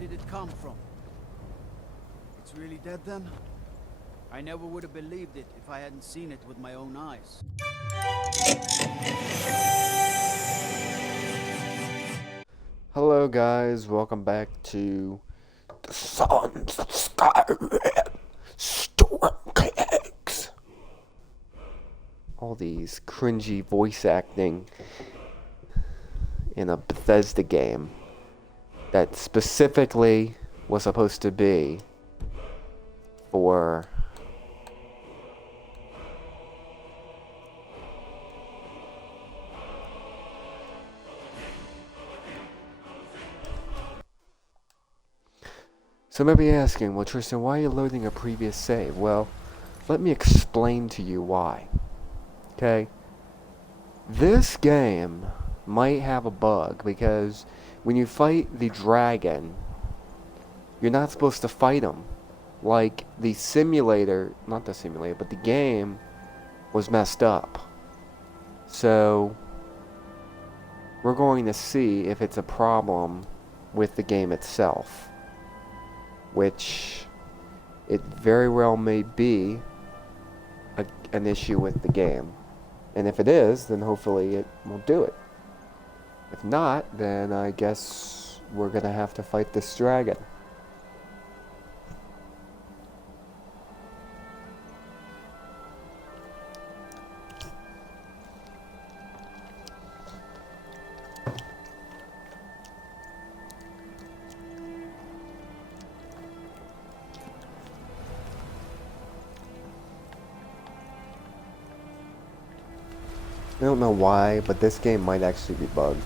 did it come from? It's really dead then? I never would have believed it if I hadn't seen it with my own eyes. Hello guys, welcome back to the Sons of Skyrim Stormcakes. All these cringy voice acting in a Bethesda game that specifically was supposed to be for So you might be asking, well Tristan, why are you loading a previous save? Well, let me explain to you why. Okay? This game might have a bug because when you fight the dragon, you're not supposed to fight him. Like, the simulator, not the simulator, but the game was messed up. So, we're going to see if it's a problem with the game itself, which it very well may be an issue with the game. And if it is, then hopefully it will do it. If not, then I guess we're gonna have to fight this dragon. I don't know why, but this game might actually be bugged.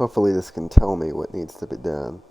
Hopefully this can tell me what needs to be done.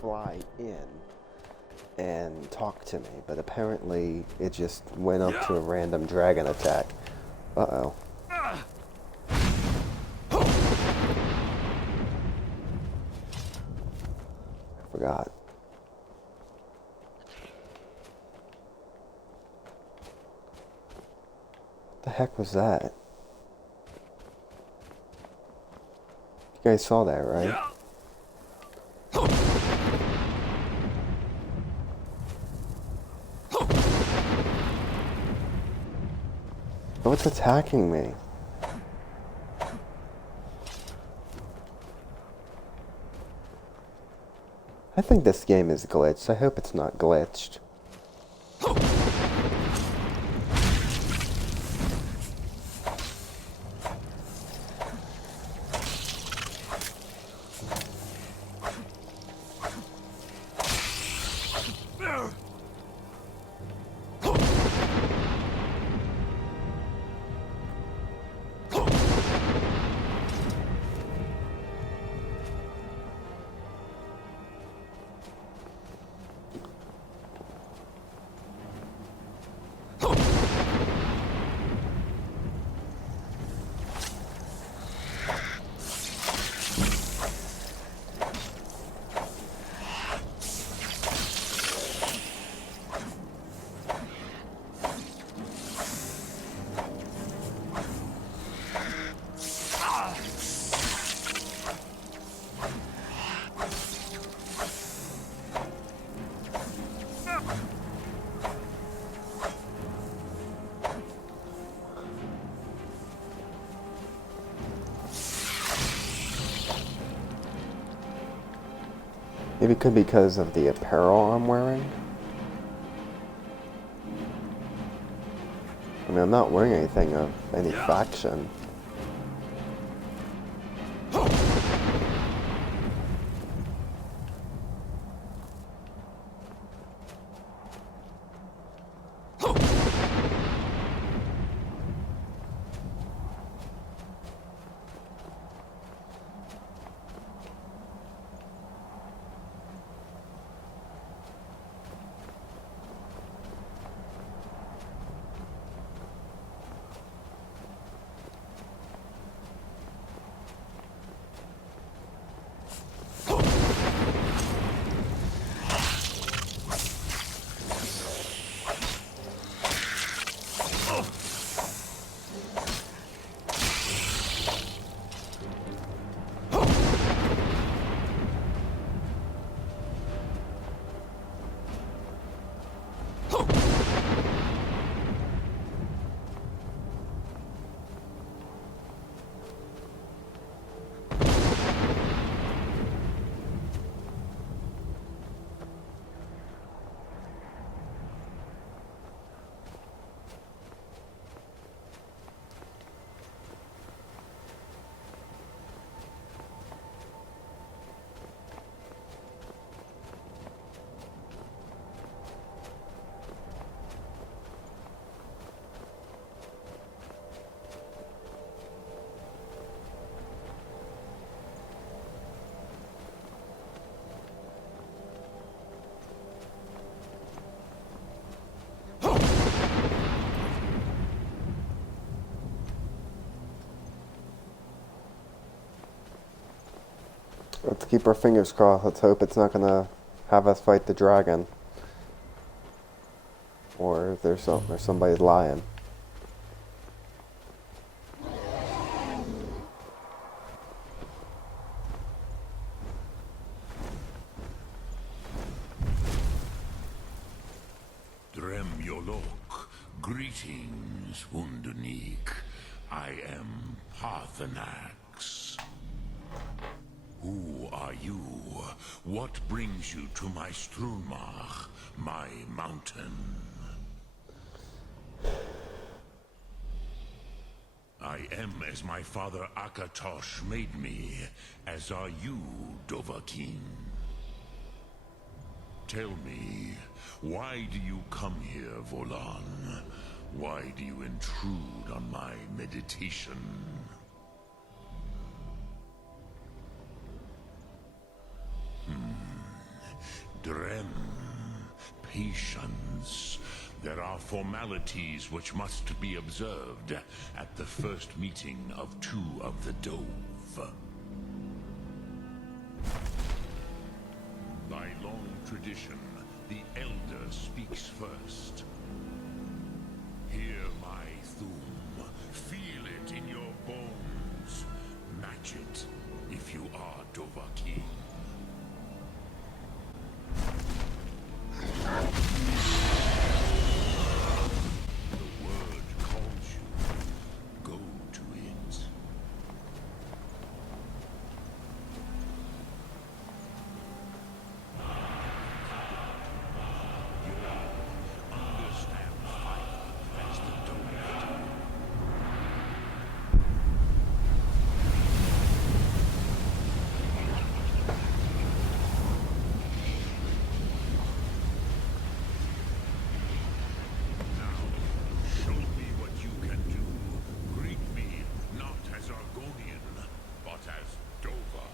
fly in and talk to me, but apparently it just went up to a random dragon attack. Uh-oh. I forgot. What the heck was that? You guys saw that, right? What's attacking me? I think this game is glitched. I hope it's not glitched. Maybe it could be because of the apparel I'm wearing. I mean, I'm not wearing anything of any faction. Let's keep our fingers crossed. Let's hope it's not gonna have us fight the dragon. Or there's somebody lying. Dremyolok, greetings, Wundernik. I am Parthenax. Who are you? What brings you to my Strulmach, my mountain? I am as my father Akatosh made me, as are you, Dovahkiin. Tell me, why do you come here, Volan? Why do you intrude on my meditation? Drem. Patience. There are formalities which must be observed at the first meeting of two of the Dove. By long tradition, the Elder speaks first. Hear my Thum. Feel it in your bones. Match it if you are Dovahkiin. The word calls you. Go to it. Understand fire as the Dove do. Now, show me what you can do. Greet me not as Argonian, but as Dova.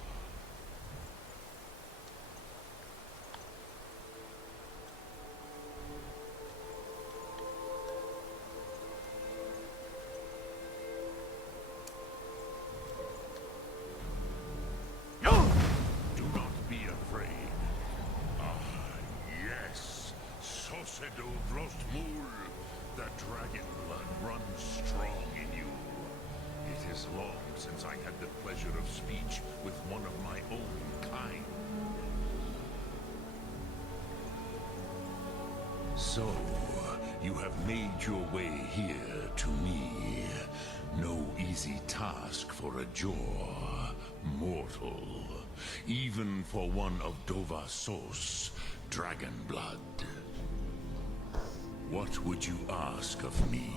Do not be afraid. Ah, yes. Sosedo Vrostmul. The dragon blood runs strong in you. It is long since I had the pleasure of speech with one of my own kind. So, you have made your way here to me. No easy task for a Jor, mortal. Even for one of Dovahsos, dragon blood. What would you ask of me?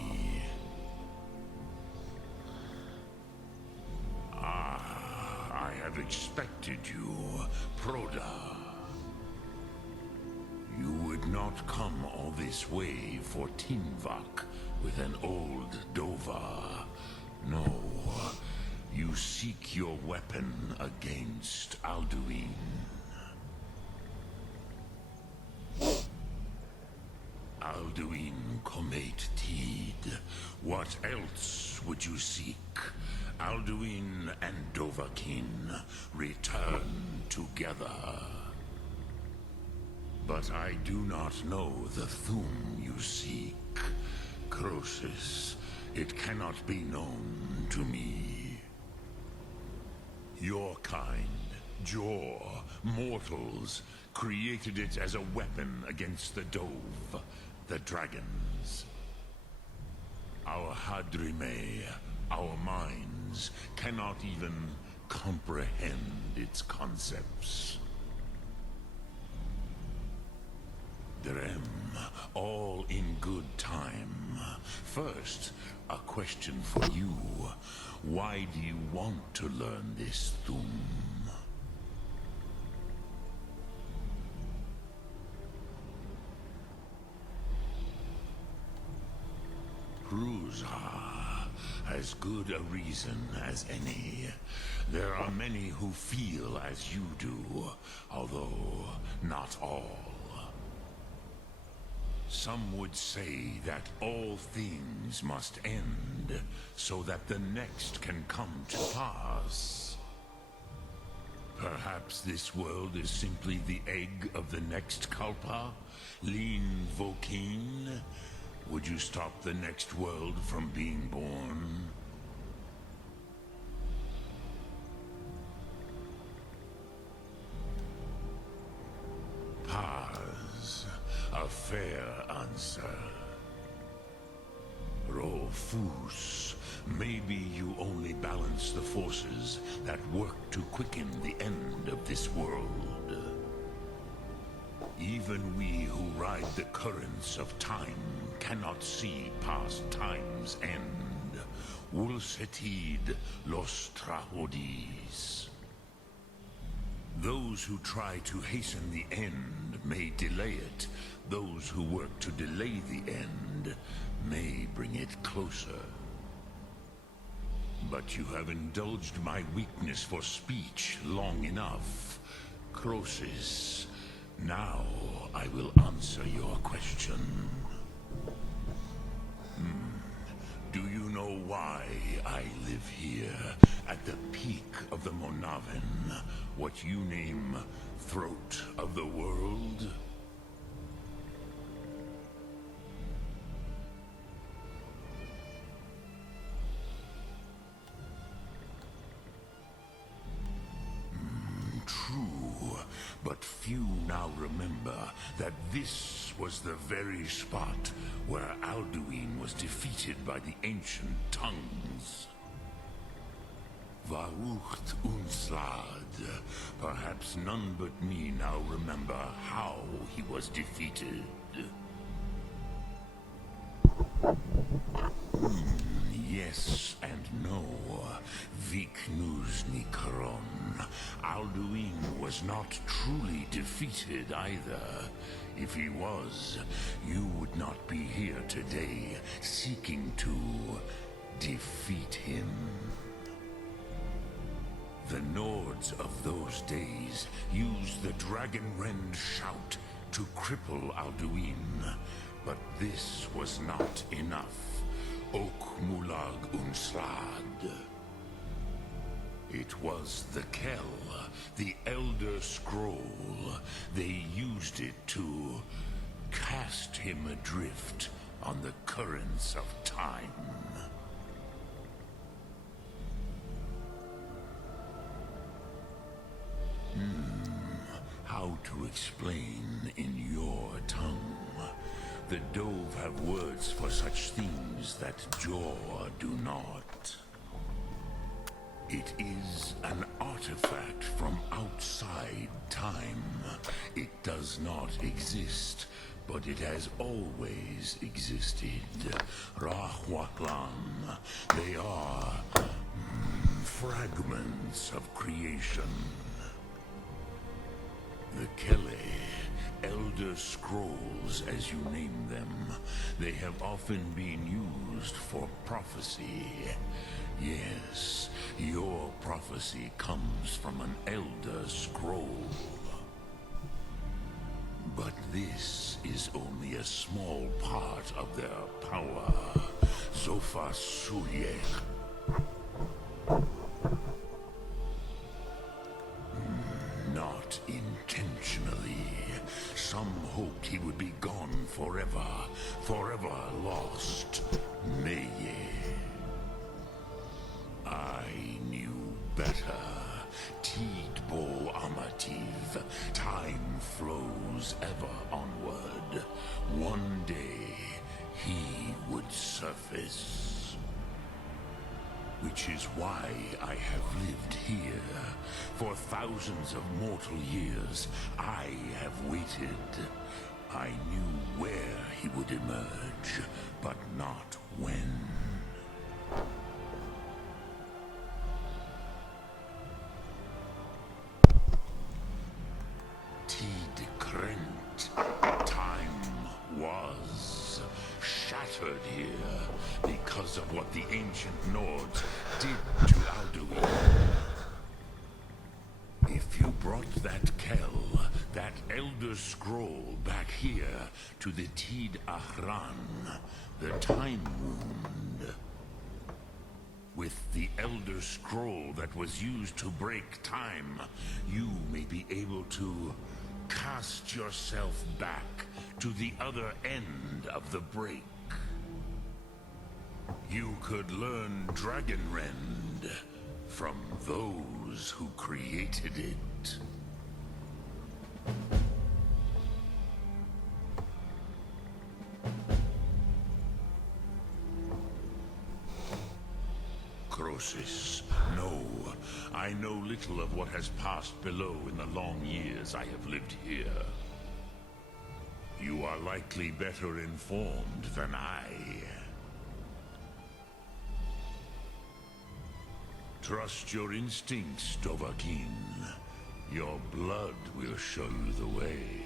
I have expected you, Proda. You would not come all this way for Tinvak with an old Dova. No, you seek your weapon against Alduin. Alduin Comate Teed. What else would you seek? Alduin and Dovahkiin return together. But I do not know the Thum you seek. Croesus, it cannot be known to me. Your kind, Jor, mortals, created it as a weapon against the Dove, the dragons. Our Hadrime, our minds, cannot even comprehend its concepts. Drem, all in good time. First, a question for you. Why do you want to learn this Thum? Prusa, as good a reason as any. There are many who feel as you do, although not all. Some would say that all things must end, so that the next can come to pass. Perhaps this world is simply the egg of the next Kalpa? Lean Vokeen? Would you stop the next world from being born? Paz, a fair answer. Rofus, maybe you only balance the forces that work to quicken the end of this world. Even we who ride the currents of time cannot see past time's end. Wulsetid los Trahodis. Those who try to hasten the end may delay it. Those who work to delay the end may bring it closer. But you have indulged my weakness for speech long enough. Croesus, Now I will answer your question. Do you know why I live here, at the peak of the Monaven, what you name Throat of the World? True, but few now remember that this was the very spot where Alduin was defeated by the ancient tongues. Varucht Unslad. Perhaps none but me now remember how he was defeated. Yes and no. Viknus Nikron. Alduin was not truly defeated either. If he was, you would not be here today seeking to defeat him. The Nords of those days used the Dragonrend shout to cripple Alduin, but this was not enough. Ok Mulag Unslad. It was the Kell, the Elder Scroll. They used it to cast him adrift on the currents of time. How to explain in your tongue? The Dove have words for such things that Jaw do not. It is an artifact from outside time. It does not exist, but it has always existed. Rahwaklan. They are fragments of creation. The Kele, Elder Scrolls as you name them, they have often been used for prophecy. Yes, your prophecy comes from an Elder Scroll. But this is only a small part of their power. Zofa Suyek. Not intentionally. Some hoped he would be gone forever, forever lost. Meye. I knew better. Tidbo Amativ. Time flows ever onward. One day, he would surface. Which is why I have lived here. For thousands of mortal years, I have waited. I knew where he would emerge, but not when. Tid Krent. Time was shattered here because of what the ancient Nords did to Alduin. If you brought that Kell, that Elder Scroll back here to the Tid Ahran, the Time Wound, with the Elder Scroll that was used to break time, you may be able to cast yourself back to the other end of the break. You could learn Dragonrend from those who created it. Crosis, no. I know little of what has passed below in the long years I have lived here. You are likely better informed than I. Trust your instincts, Dovahkiin. Your blood will show you the way.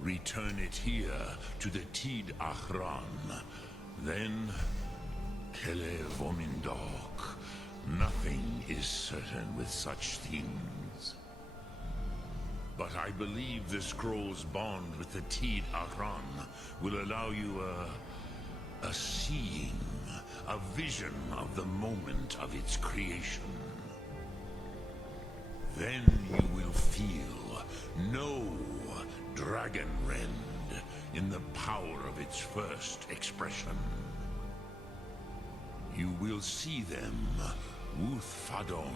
Return it here to the Tid Ahran. Then, Kele Vomindok. Nothing is certain with such things. But I believe the scroll's bond with the Tid Aran will allow you a seeing, a vision of the moment of its creation. Then you will feel, know Dragonrend in the power of its first expression. You will see them, Wuthfadon,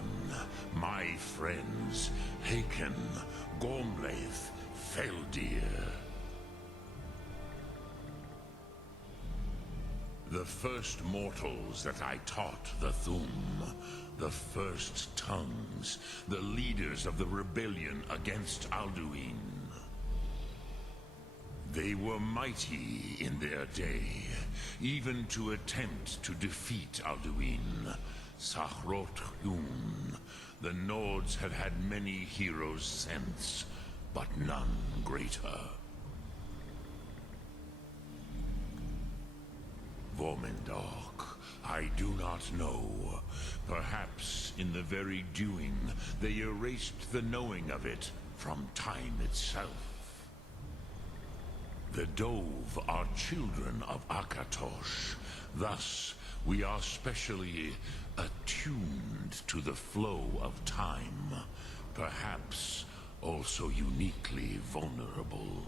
my friends, Haken, Gormlaith, Feldir. The first mortals that I taught the Thum, the first tongues, the leaders of the rebellion against Alduin. They were mighty in their day, even to attempt to defeat Alduin. Sahrot Hyun, the Nords have had many heroes since, but none greater. Vormendok, I do not know. Perhaps in the very doing, they erased the knowing of it from time itself. The Dove are children of Akatosh. Thus, we are specially attuned to the flow of time. Perhaps also uniquely vulnerable.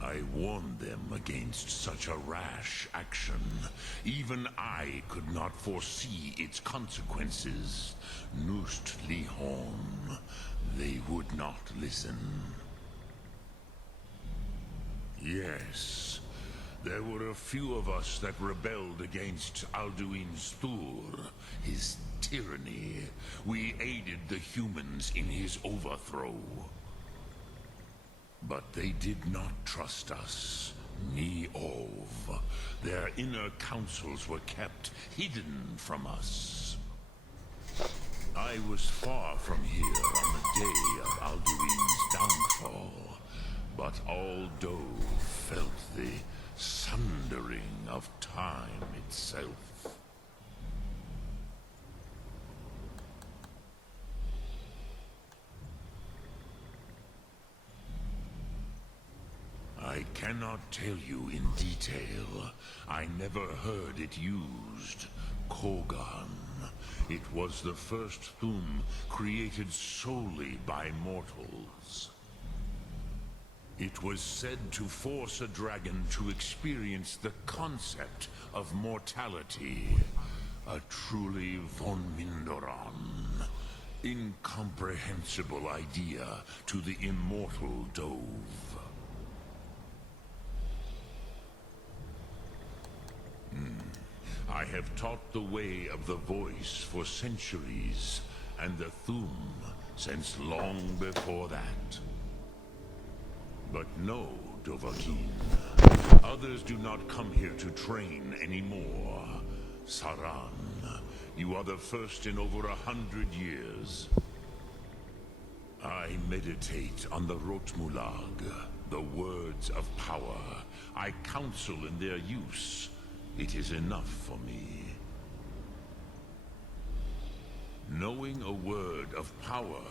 I warned them against such a rash action. Even I could not foresee its consequences. Nust Lihorn, they would not listen. Yes, there were a few of us that rebelled against Alduin's Thur, his tyranny. We aided the humans in his overthrow. But they did not trust us, ni Ov. Their inner councils were kept hidden from us. I was far from here on the day of Alduin's downfall, but all Dove felt the sundering of time itself. I cannot tell you in detail. I never heard it used. Kogan. It was the first Thum created solely by mortals. It was said to force a dragon to experience the concept of mortality. A truly von Mindoran. Incomprehensible idea to the immortal Dove. I have taught the way of the voice for centuries, and the Thum since long before that. But no, Dovahkiin. Others do not come here to train anymore. Saran, you are the first in over 100 years. I meditate on the Rotmulag, the words of power. I counsel in their use. It is enough for me. Knowing a word of power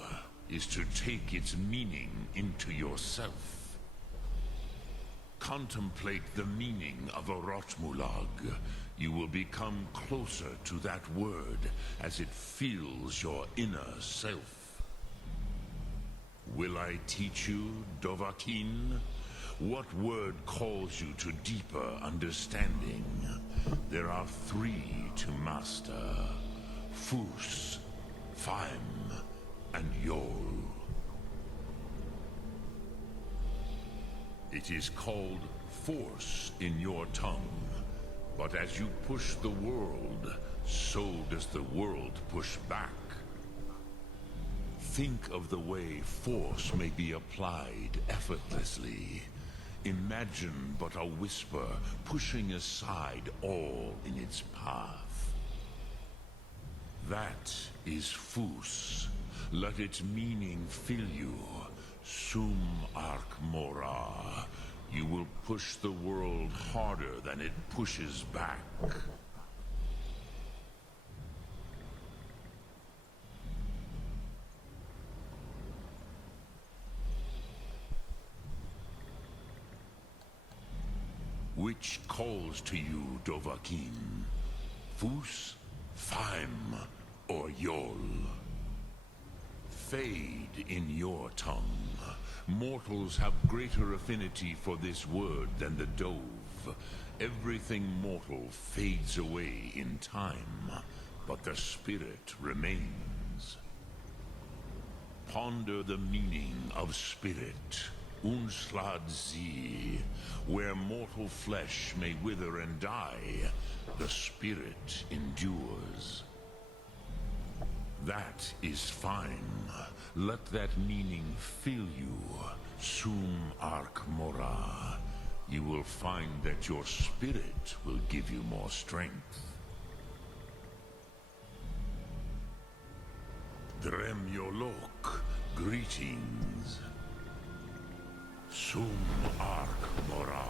is to take its meaning into yourself. Contemplate the meaning of a Rotmulag. You will become closer to that word as it fills your inner self. Will I teach you, Dovahkiin? What word calls you to deeper understanding? There are 3 to master. Fus, Faim, and Yol. It is called force in your tongue. But as you push the world, so does the world push back. Think of the way force may be applied effortlessly. Imagine but a whisper pushing aside all in its path. That is Fus. Let its meaning fill you. Sum Ark Mora. You will push the world harder than it pushes back. Which calls to you, Dovahkiin? Fus, Faim, or Yol? Fade in your tongue. Mortals have greater affinity for this word than the Dove. Everything mortal fades away in time, but the spirit remains. Ponder the meaning of spirit. Unslad Zi. Where mortal flesh may wither and die, the spirit endures. That is fine. Let that meaning fill you. Sum Ark Mora. You will find that your spirit will give you more strength. Drem Yolok, greetings. Sum Ark Mora.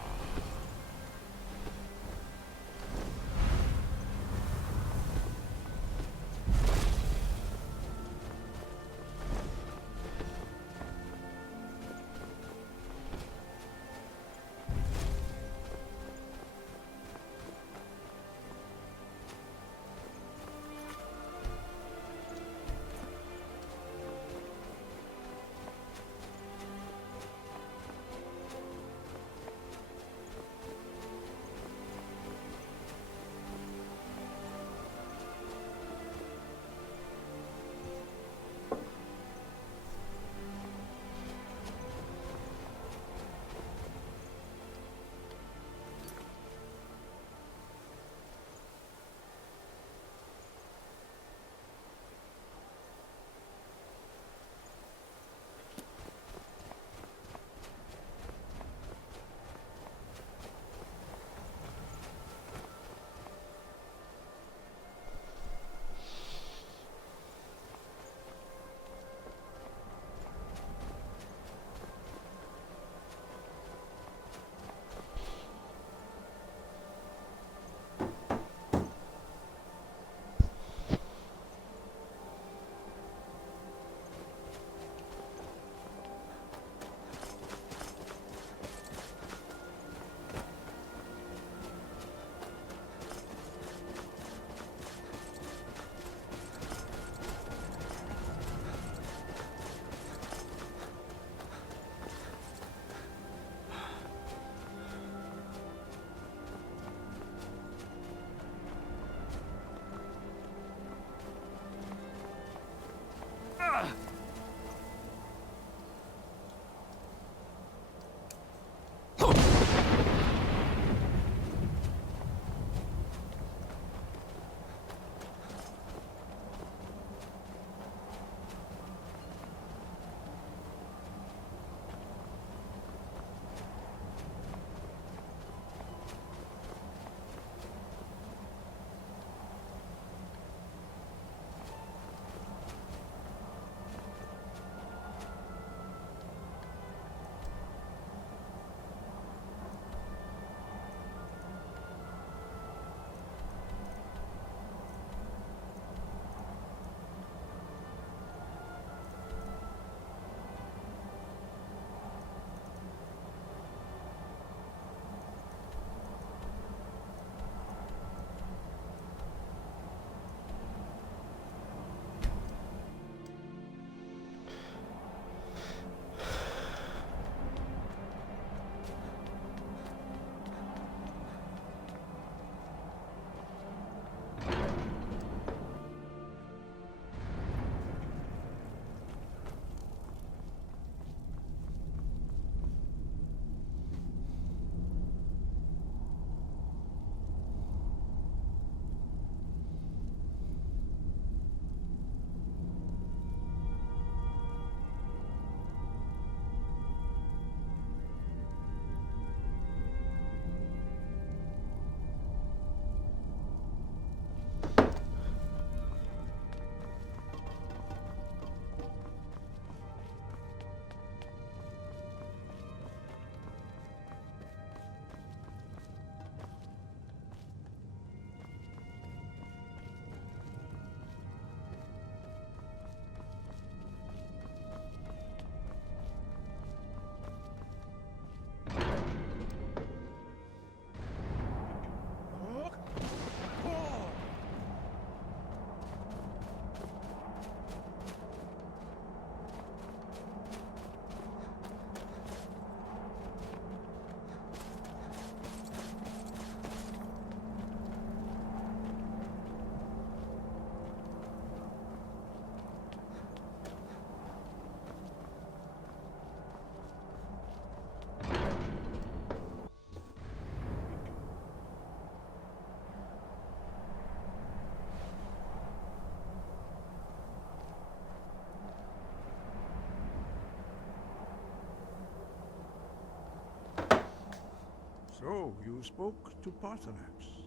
You spoke to Parthenax.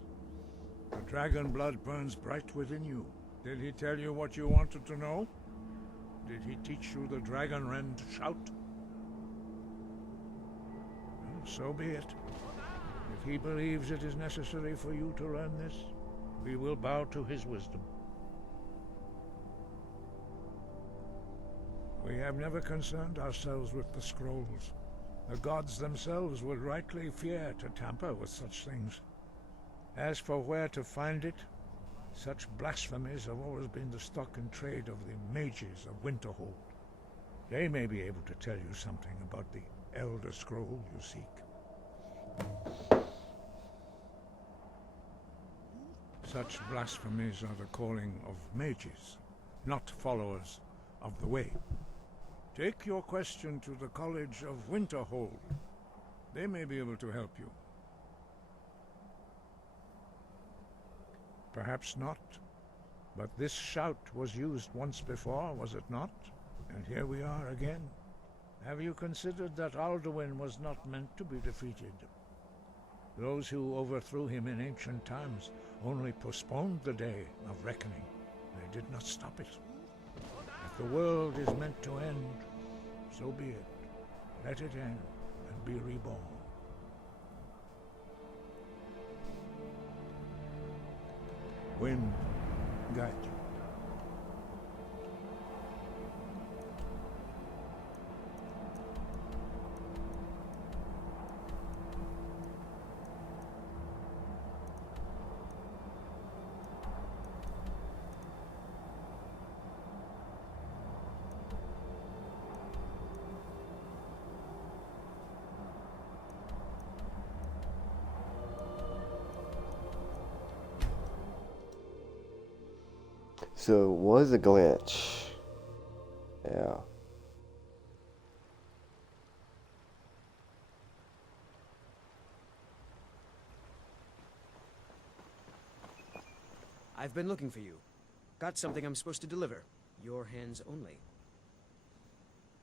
The dragon blood burns bright within you. Did he tell you what you wanted to know? Did he teach you the dragon rend shout? Well, so be it. If he believes it is necessary for you to learn this, we will bow to his wisdom. We have never concerned ourselves with the scrolls. The gods themselves would rightly fear to tamper with such things. As for where to find it, such blasphemies have always been the stock and trade of the mages of Winterhold. They may be able to tell you something about the Elder Scroll you seek. Such blasphemies are the calling of mages, not followers of the way. Take your question to the College of Winterhold. They may be able to help you. Perhaps not. But this shout was used once before, was it not? And here we are again. Have you considered that Alduin was not meant to be defeated? Those who overthrew him in ancient times only postponed the day of reckoning. They did not stop it. If the world is meant to end, so be it. Let it end and be reborn. Wind, guide you. So it was a glitch. Yeah. I've been looking for you. Got something I'm supposed to deliver. Your hands only.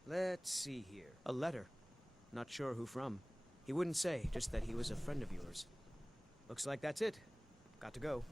Let's see here. A letter. Not sure who from. He wouldn't say, just that he was a friend of yours. Looks like that's it. Got to go.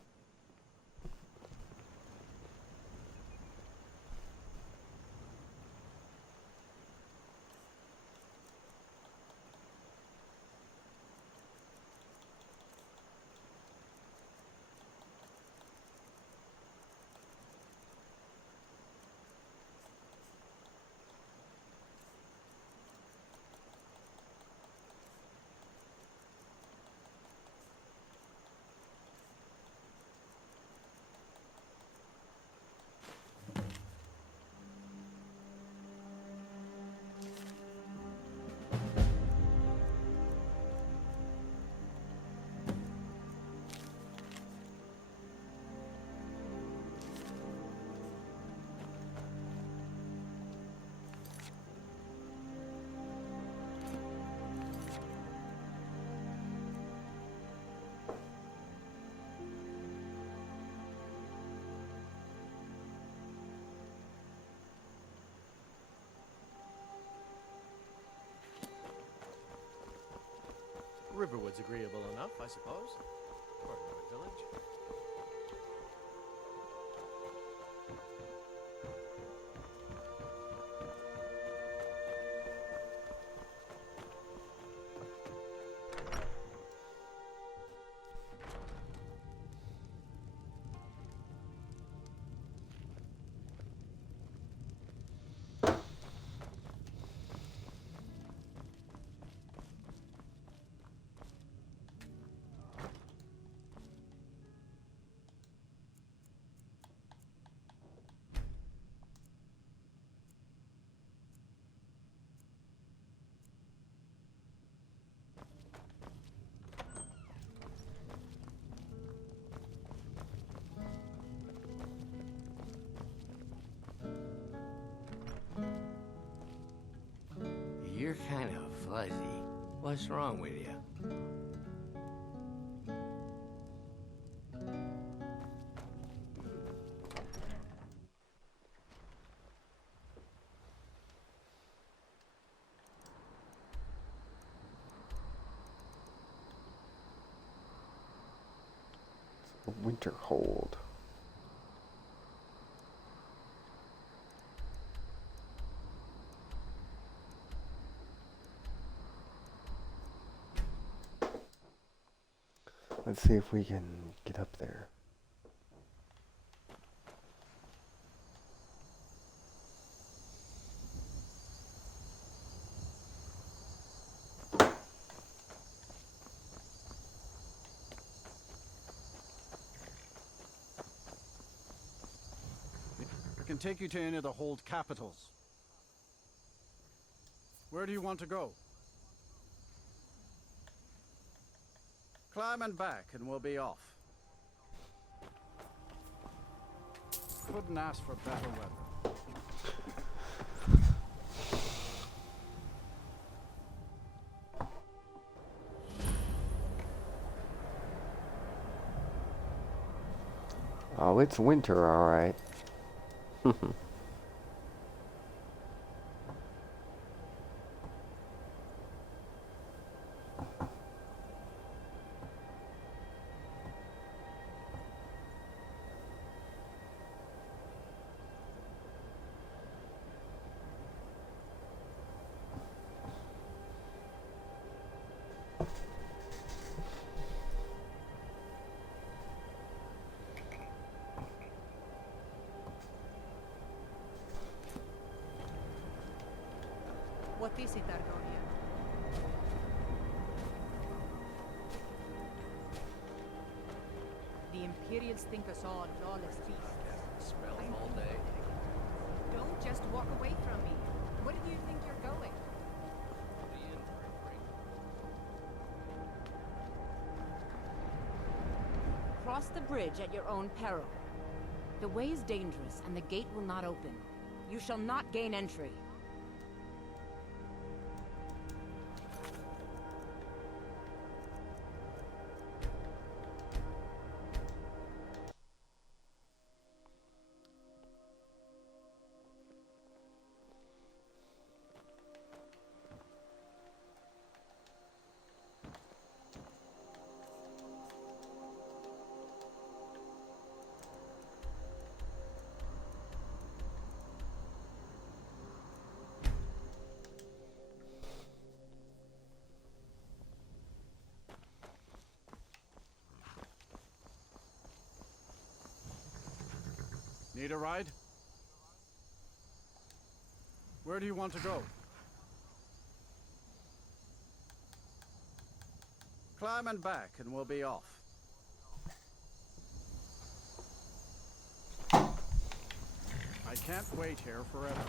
Riverwood's agreeable enough, I suppose. Ordinary village. You're kind of fuzzy. What's wrong with you? A winter hold. Let's see if we can get up there. I can take you to any of the hold capitals. Where do you want to go? Climb and back, and we'll be off. Couldn't ask for better weather. Oh, it's winter, alright. What is it, Argonia? The Imperials think us all lawless beasts. Smells all day. Don't just walk away from me. Where do you think you're going? The inn for a drink. Cross the bridge at your own peril. The way is dangerous, and the gate will not open. You shall not gain entry. Need a ride? Where do you want to go? Climb and back, and we'll be off. I can't wait here forever.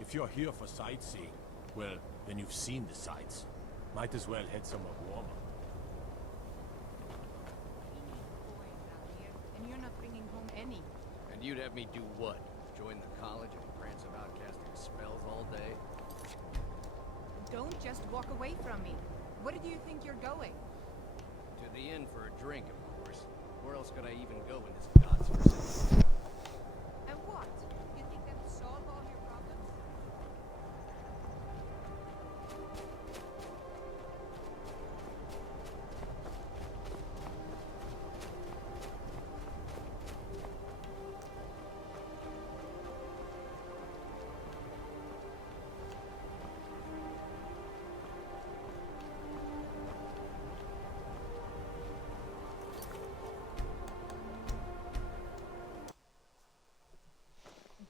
If you're here for sightseeing, well, then you've seen the sights. Might as well head somewhere warmer. And you're not bringing home any. And you'd have me do what? Join the college and prance about casting spells all day? Don't just walk away from me. Where do you think you're going? To the inn for a drink, of course. Where else could I even go in this godforsaken? And what? You think that'll solve all your problems?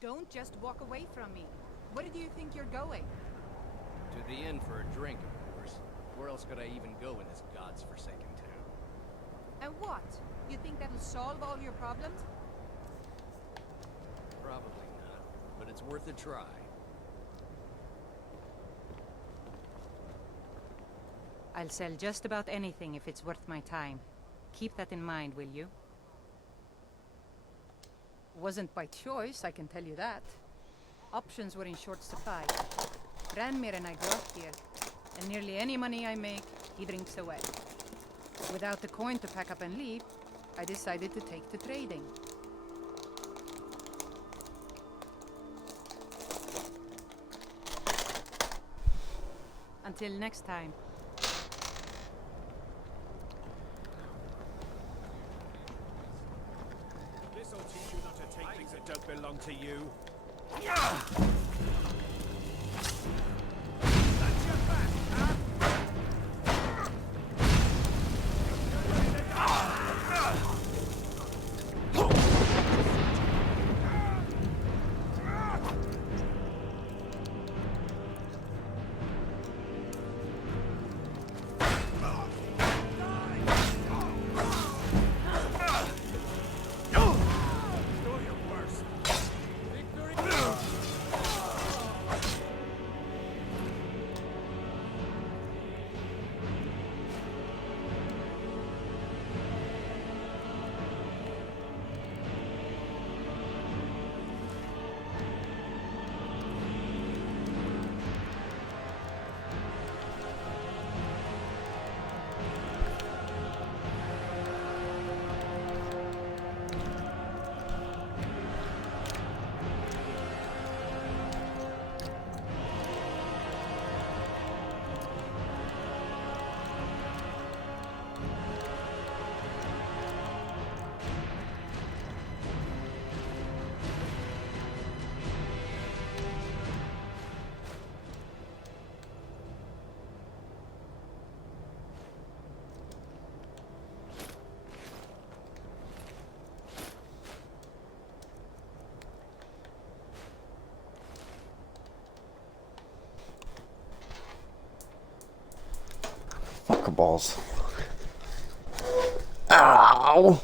Don't just walk away from me. Where do you think you're going? To the inn for a drink, of course. Where else could I even go in this god's-forsaken town? And what? You think that'll solve all your problems? Probably not, but it's worth a try. I'll sell just about anything if it's worth my time. Keep that in mind, will you? Wasn't by choice, I can tell you that. Options were in short supply. Ranmir and I grew up here, and nearly any money I make, he drinks away. Without the coin to pack up and leave, I decided to take to trading. Until next time. This'll teach you not to take things that don't belong to you. That's your back, huh? Balls. Ow!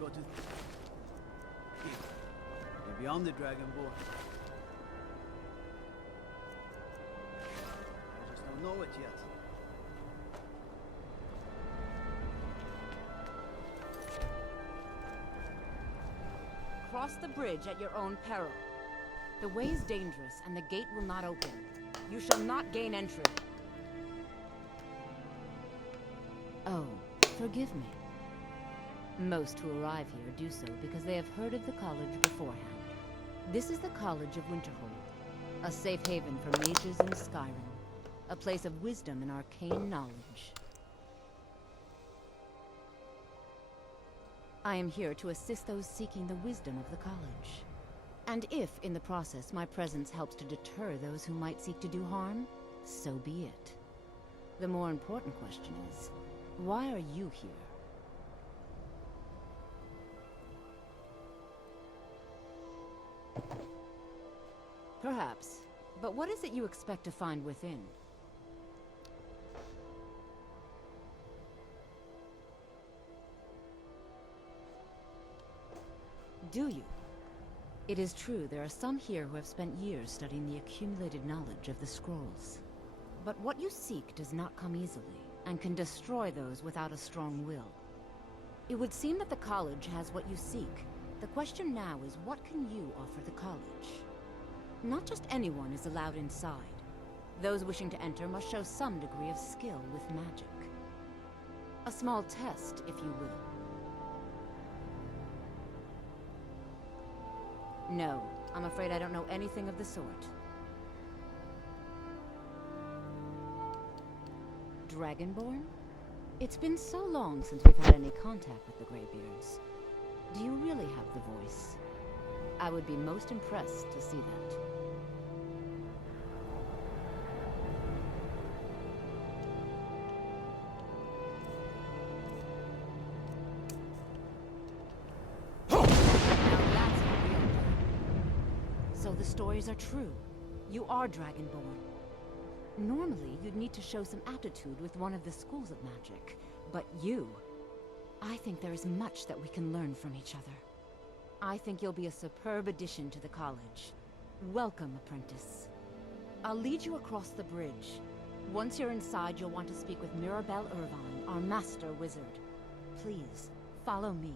Go to... You're beyond the Dragonborn. I just don't know it yet. cross the bridge at your own peril. The way is dangerous, and the gate will not open. You shall not gain entry. Oh, forgive me. Most who arrive here do so because they have heard of the college beforehand. This is the College of Winterhold, a safe haven for mages in Skyrim, a place of wisdom and arcane knowledge. I am here to assist those seeking the wisdom of the college. And if, in the process, my presence helps to deter those who might seek to do harm, so be it. The more important question is, why are you here? Perhaps. But what is it you expect to find within? Do you? It is true, there are some here who have spent years studying the accumulated knowledge of the scrolls. But what you seek does not come easily, and can destroy those without a strong will. It would seem that the college has what you seek. The question now is, what can you offer the college? Not just anyone is allowed inside. Those wishing to enter must show some degree of skill with magic. A small test, if you will. No, I'm afraid I don't know anything of the sort. Dragonborn? It's been so long since we've had any contact with the Greybeards. Do you really have the voice? I would be most impressed to see that. Now that's a real one. So the stories are true. You are Dragonborn. Normally, you'd need to show some aptitude with one of the schools of magic. But you... I think there is much that we can learn from each other. I think you'll be a superb addition to the college. Welcome, apprentice. I'll lead you across the bridge. Once you're inside, you'll want to speak with Mirabelle Irvine, our master wizard. Please, follow me.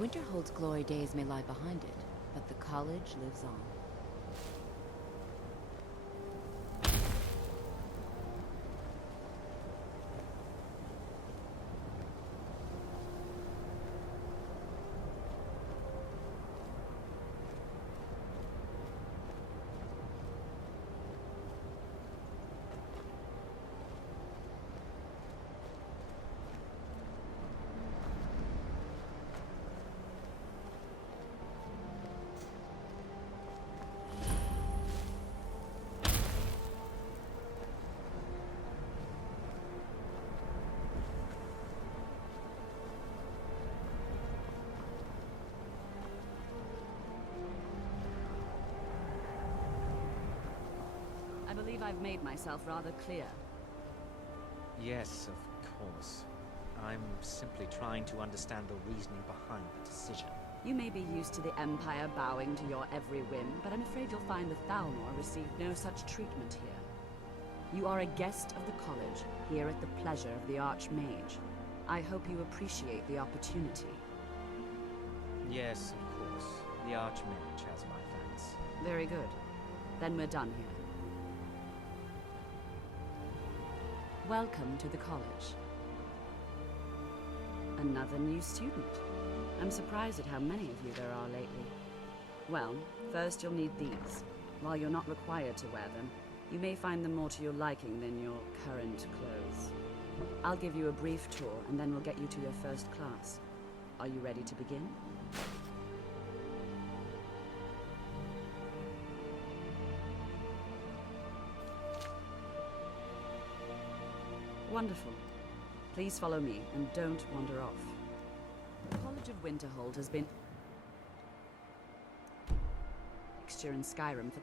Winterhold's glory days may lie behind it, but the college lives on. I believe I've made myself rather clear. Yes, of course. I'm simply trying to understand the reasoning behind the decision. You may be used to the Empire bowing to your every whim, but I'm afraid you'll find the Thalmor received no such treatment here. You are a guest of the college, here at the pleasure of the Archmage. I hope you appreciate the opportunity. Yes, of course. The Archmage has my thanks. Very good. Then we're done here. Welcome to the college. Another new student. I'm surprised at how many of you there are lately. Well, first you'll need these. While you're not required to wear them, you may find them more to your liking than your current clothes. I'll give you a brief tour, and then we'll get you to your first class. Are you ready to begin? Wonderful. Please follow me, and don't wander off. The College of of Winterhold has been fixture in Skyrim for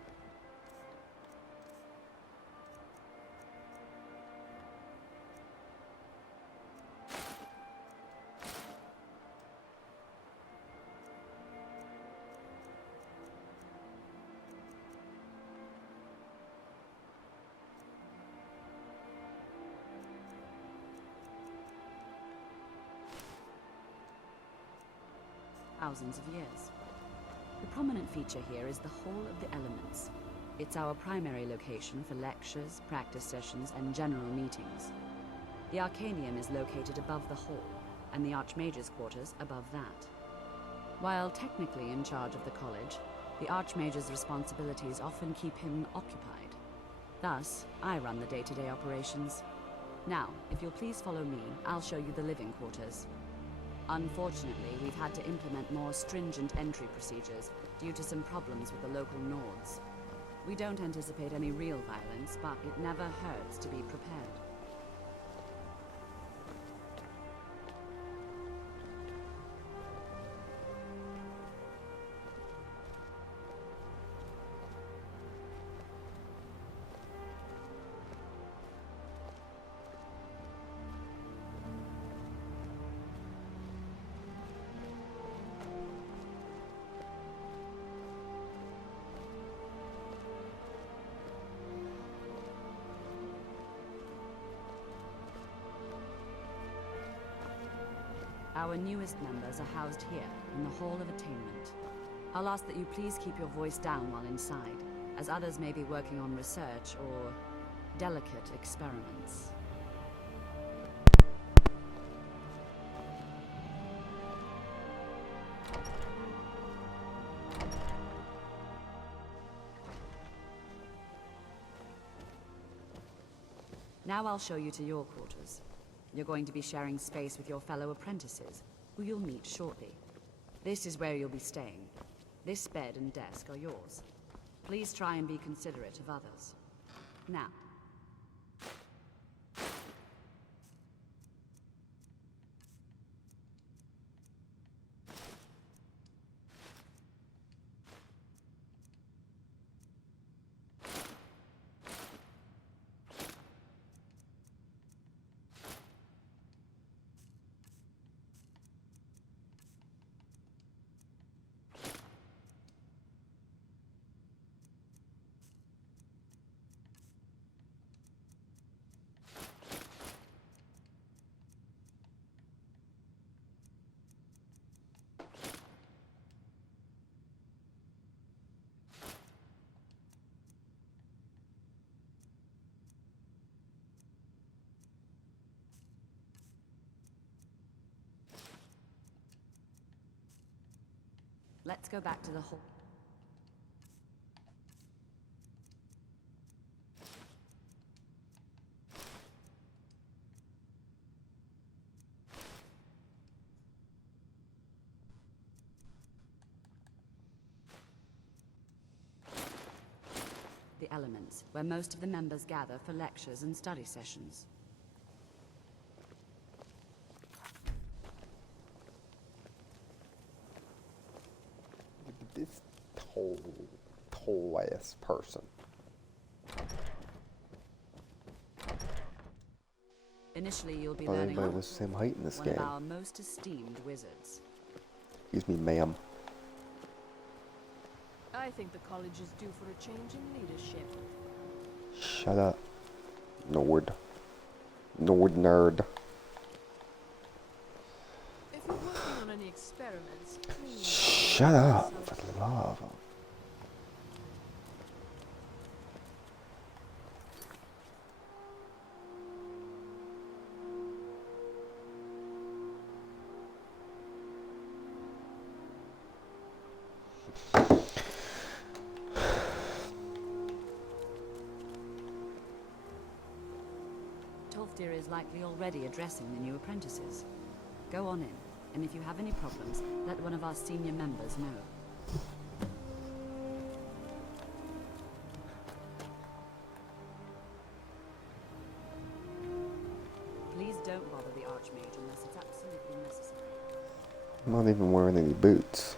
thousands of years. The prominent feature here is the Hall of the Elements. It's our primary location for lectures, practice sessions, and general meetings. The Arcanium is located above the hall, and the Archmage's quarters above that. While technically in charge of the college, the Archmage's responsibilities often keep him occupied. Thus, I run the day-to-day operations. Now, if you'll please follow me, I'll show you the living quarters. Unfortunately, we've had to implement more stringent entry procedures due to some problems with the local Nords. We don't anticipate any real violence, but it never hurts to be prepared. Our newest members are housed here, in the Hall of Attainment. I'll ask that you please keep your voice down while inside, as others may be working on research or delicate experiments. Now I'll show you to your quarters. You're going to be sharing space with your fellow apprentices, who you'll meet shortly. This is where you'll be staying. This bed and desk are yours. Please try and be considerate of others. Now, let's go back to the hall. The Elements, where most of the members gather for lectures and study sessions. This tall ass person. Initially, you'll be Oh, learning everybody was the same height in this one game. of our most esteemed wizards. Excuse me, ma'am. I think the college is due for a change in leadership. Shut up. Nord. Nord nerd. If you're working on any experiments, please... Shut up, for the love of... Tolfdir is likely already addressing the new apprentices. Go on in, and if you have any problems, let one of our senior members know. Please don't bother the Archmage unless it's absolutely necessary. I'm not even wearing any boots.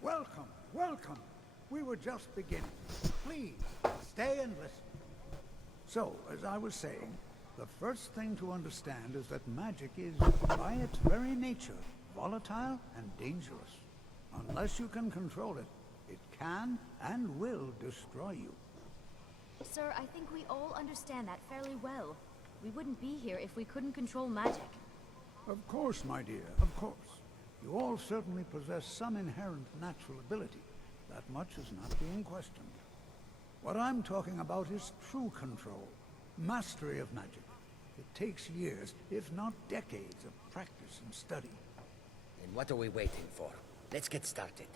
Welcome, welcome. We were just beginning. Please, stay and listen. So, as I was saying, the first thing to understand is that magic is, by its very nature, volatile and dangerous. Unless you can control it, it can and will destroy you. Sir, I think we all understand that fairly well. We wouldn't be here if we couldn't control magic. Of course, my dear, of course. You all certainly possess some inherent natural ability. That much is not being questioned. What I'm talking about is true control, mastery of magic. It takes years, if not decades, of practice and study. Then what are we waiting for? Let's get started.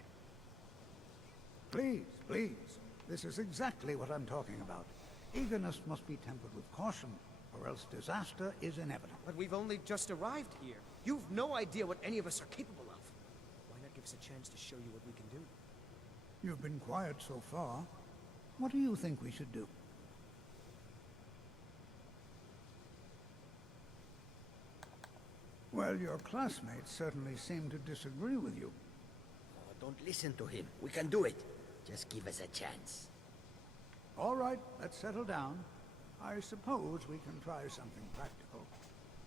Please, please. This is exactly what I'm talking about. Eagerness must be tempered with caution, or else disaster is inevitable. But we've only just arrived here. You've no idea what any of us are capable of. Why not give us a chance to show you what we can do? You've been quiet so far. What do you think we should do? Well, your classmates certainly seem to disagree with you. Oh, don't listen to him. We can do it. Just give us a chance. All right, let's settle down. I suppose we can try something practical.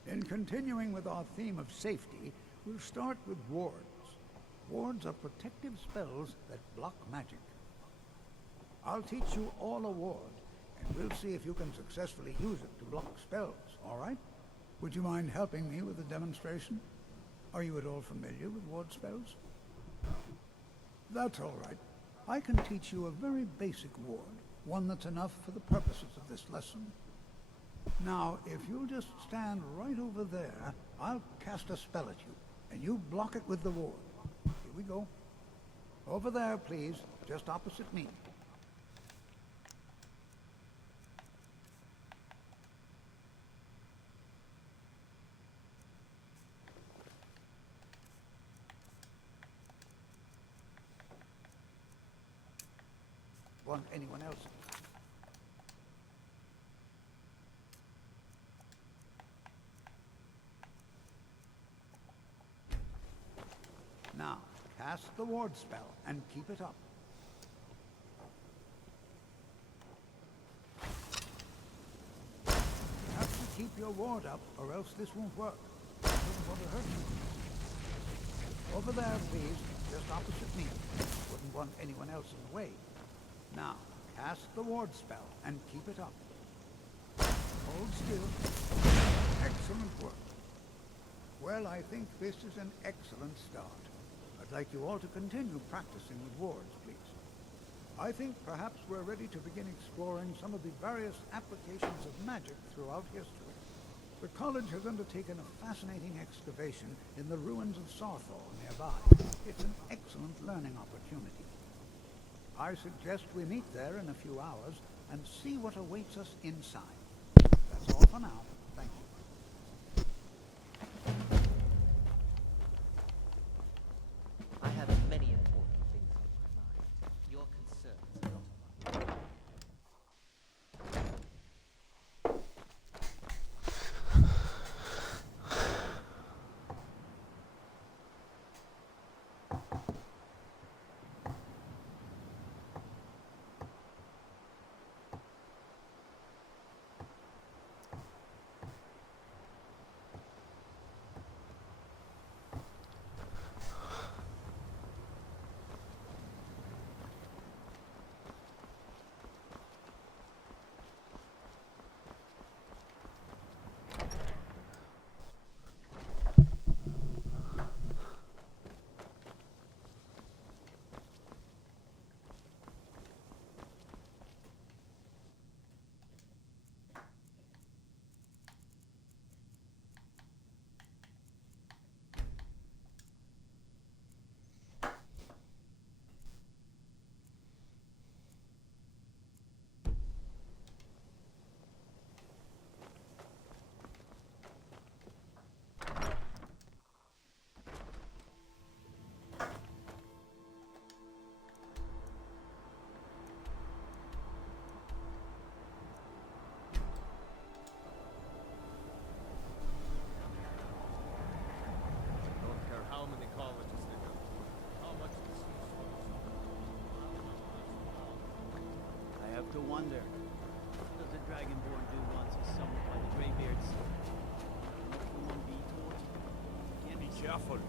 In continuing with our theme of safety, we'll start with wards. Wards are protective spells that block magic. I'll teach you all a ward, and we'll see if you can successfully use it to block spells, all right? Would you mind helping me with the demonstration? Are you at all familiar with ward spells? That's all right. I can teach you a very basic ward, one that's enough for the purposes of this lesson. Now, if you'll just stand right over there, I'll cast a spell at you, and you block it with the ward. Here we go. Over there, please, just opposite me. Want anyone else? Cast the ward spell and keep it up. You have to keep your ward up, or else this won't work. I wouldn't want to hurt you. Over there, please, just opposite me. Wouldn't want anyone else in the way. Now, cast the ward spell and keep it up. Hold still. Excellent work. Well, I think this is an excellent start. I'd like you all to continue practicing with wards, please. I think perhaps we're ready to begin exploring some of the various applications of magic throughout history. The college has undertaken a fascinating excavation in the ruins of Sarthor nearby. It's an excellent learning opportunity. I suggest we meet there in a few hours and see what awaits us inside. That's all for now. Thank you. I have many important things on my mind. Your concerns are not among them. To wonder, what does the Dragonborn do once he's summoned by the Greybeards? What can one be taught? Can't Be careful.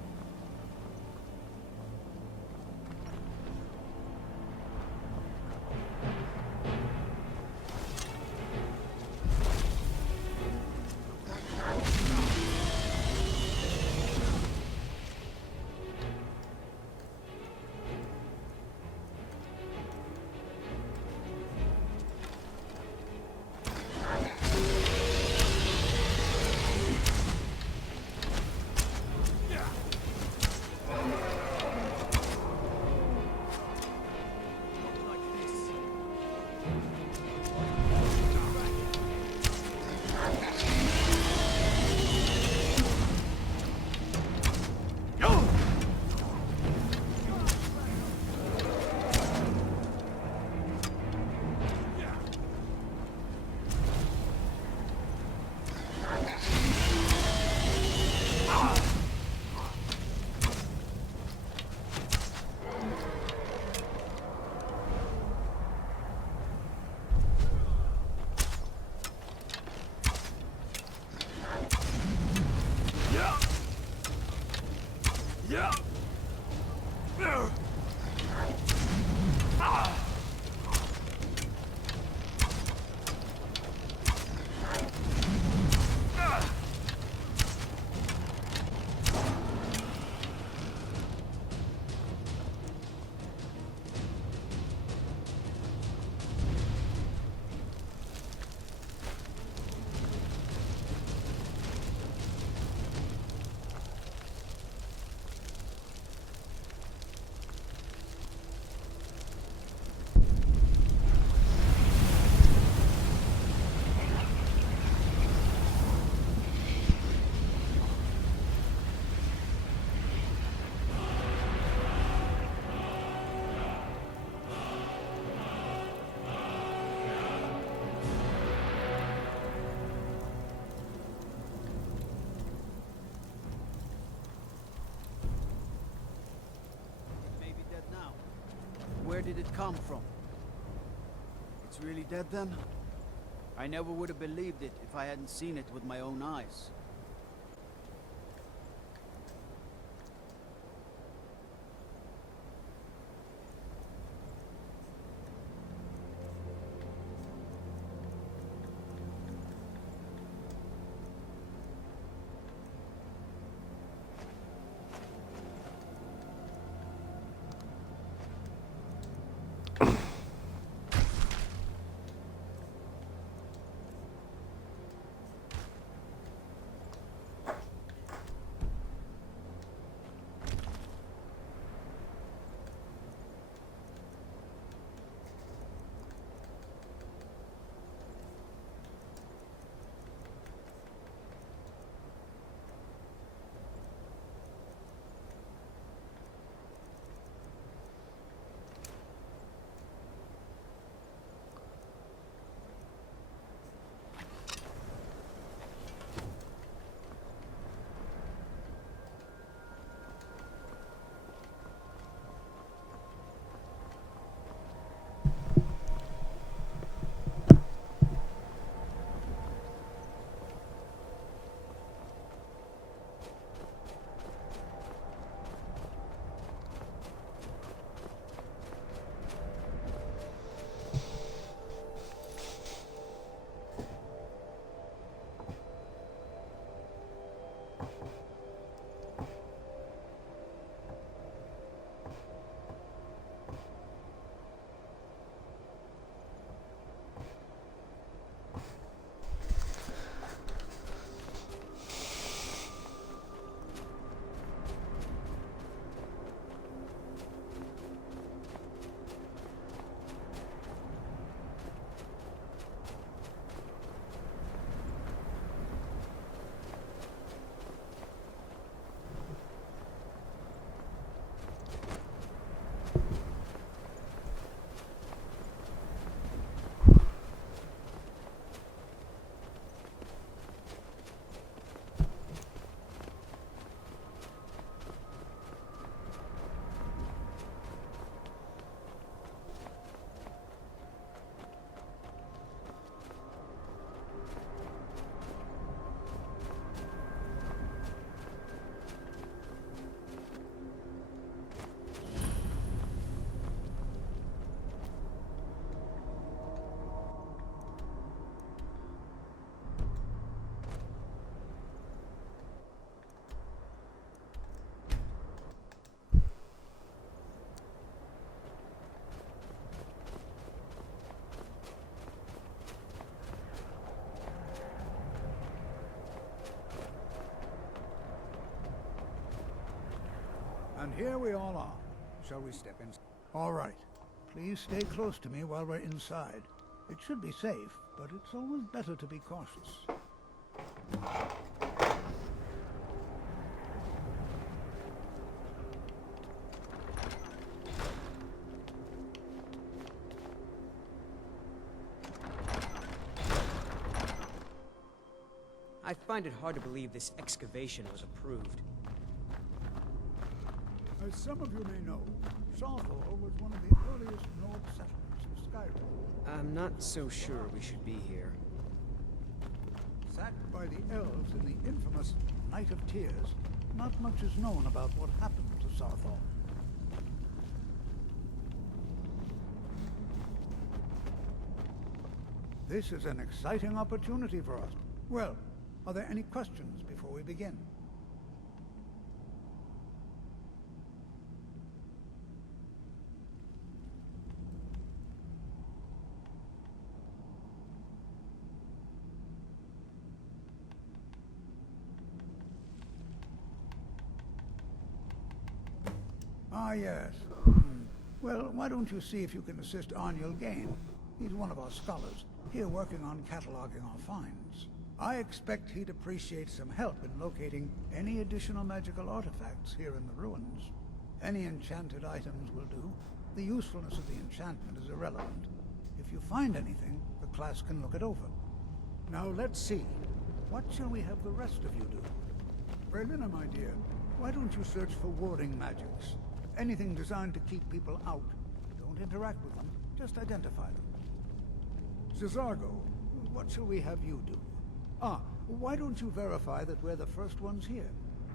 did it come from? It's really dead then? I never would have believed it if I hadn't seen it with my own eyes. And here we all are. Shall we step in? All right. Please stay close to me while we're inside. It should be safe, but it's always better to be cautious. I find it hard to believe this excavation was approved. As some of you may know, Southall was one of the earliest Nord settlements of Skyrim. I'm not so sure we should be here. Sacked by the elves in the infamous Night of Tears, not much is known about what happened to Southall. This is an exciting opportunity for us. Well, are there any questions before we begin? Ah, yes. Well, why don't you see if you can assist Arniel Gain? He's one of our scholars, here working on cataloging our finds. I expect he'd appreciate some help in locating any additional magical artifacts here in the ruins. Any enchanted items will do. The usefulness of the enchantment is irrelevant. If you find anything, the class can look it over. Now let's see. What shall we have the rest of you do? Berlina, my dear, why don't you search for warding magics? Anything designed to keep people out. Don't Don't interact with them, just identify them. Cesargo, what shall we have you do? Why don't you verify that we're the first ones here?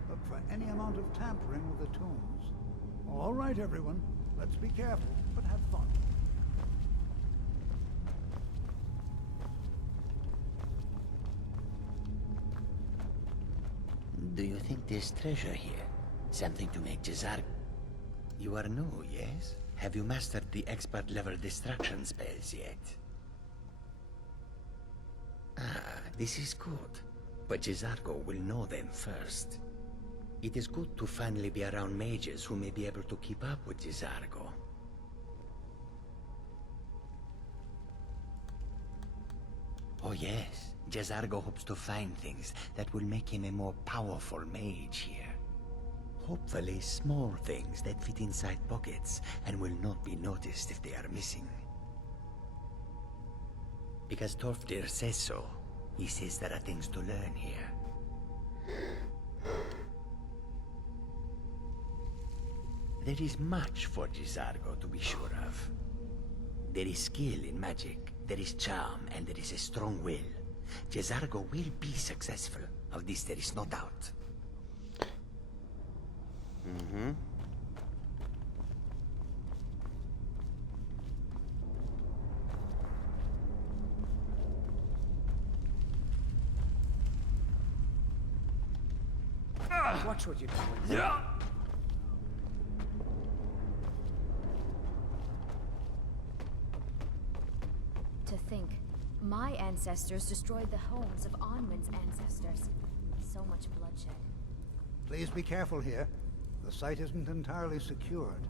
Look for any amount of tampering with the tombs. All right, everyone. Let's be careful, but have fun. Do you think there's treasure here? Something to make Jazar... You are new, yes? Have you mastered the expert-level destruction spells yet? This is good. But Jazargo will know them first. It is good to finally be around mages who may be able to keep up with Jazargo. Oh yes, Jazargo hopes to find things that will make him a more powerful mage here. Hopefully small things that fit inside pockets and will not be noticed if they are missing. Because Torfdir says so. He says there are things to learn here. There is much for Jazargo to be sure of. There is skill in magic, there is charm, and there is a strong will. Jazargo will be successful. Of this there is no doubt. Mm-hmm. Watch what you're doing. Yeah. To think, my ancestors destroyed the homes of Onwin's ancestors. So much bloodshed. Please be careful here. The site isn't entirely secured.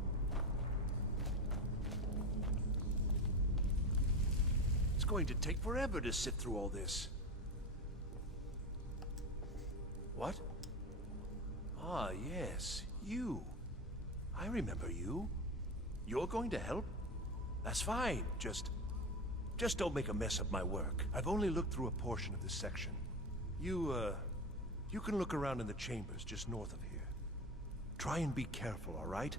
It's going to take forever to sift through all this. What? Ah, yes, you. I remember you. You're going to help? That's fine, just don't make a mess of my work. I've only looked through a portion of this section. You can look around in the chambers just north of here. Try and be careful, all right?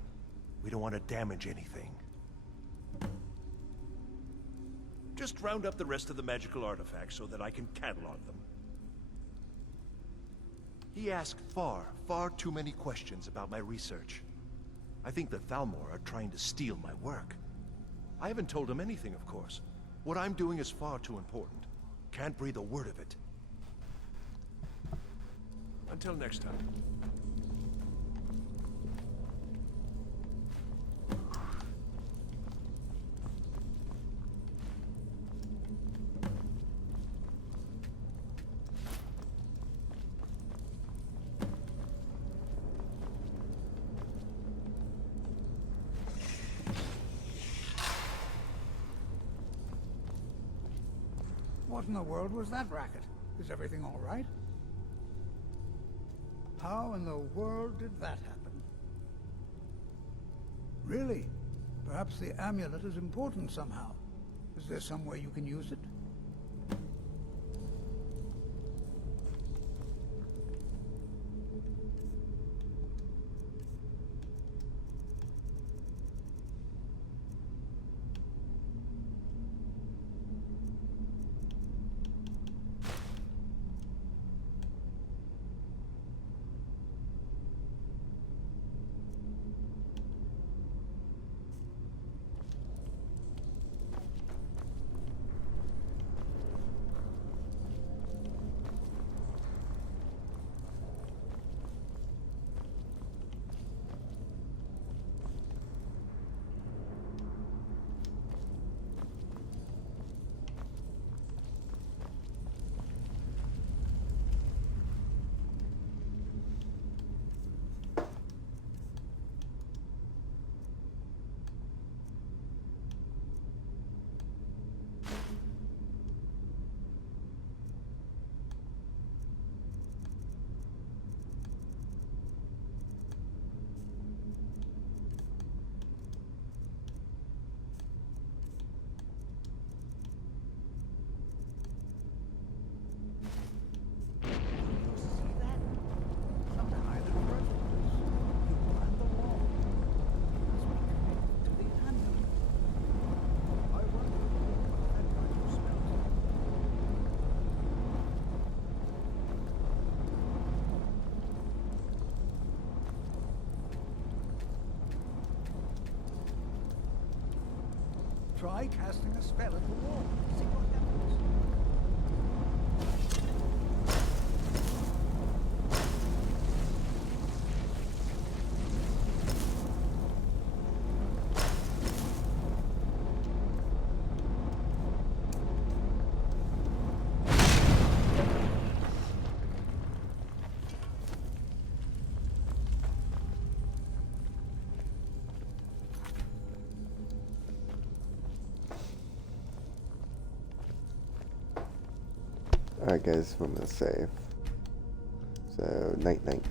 We don't want to damage anything. Just round up the rest of the magical artifacts so that I can catalog them. He asked far too many questions about my research. I think the Thalmor are trying to steal my work. I haven't told him anything, of course. What I'm doing is far too important. Can't breathe a word of it. Until next time. What in the world was that racket? Is everything all right? How in the world did that happen? Really? Perhaps the amulet is important somehow. Is there some way you can use it? try casting a spell at the wall. See what happens. Alright guys, I'm gonna save. So, night night.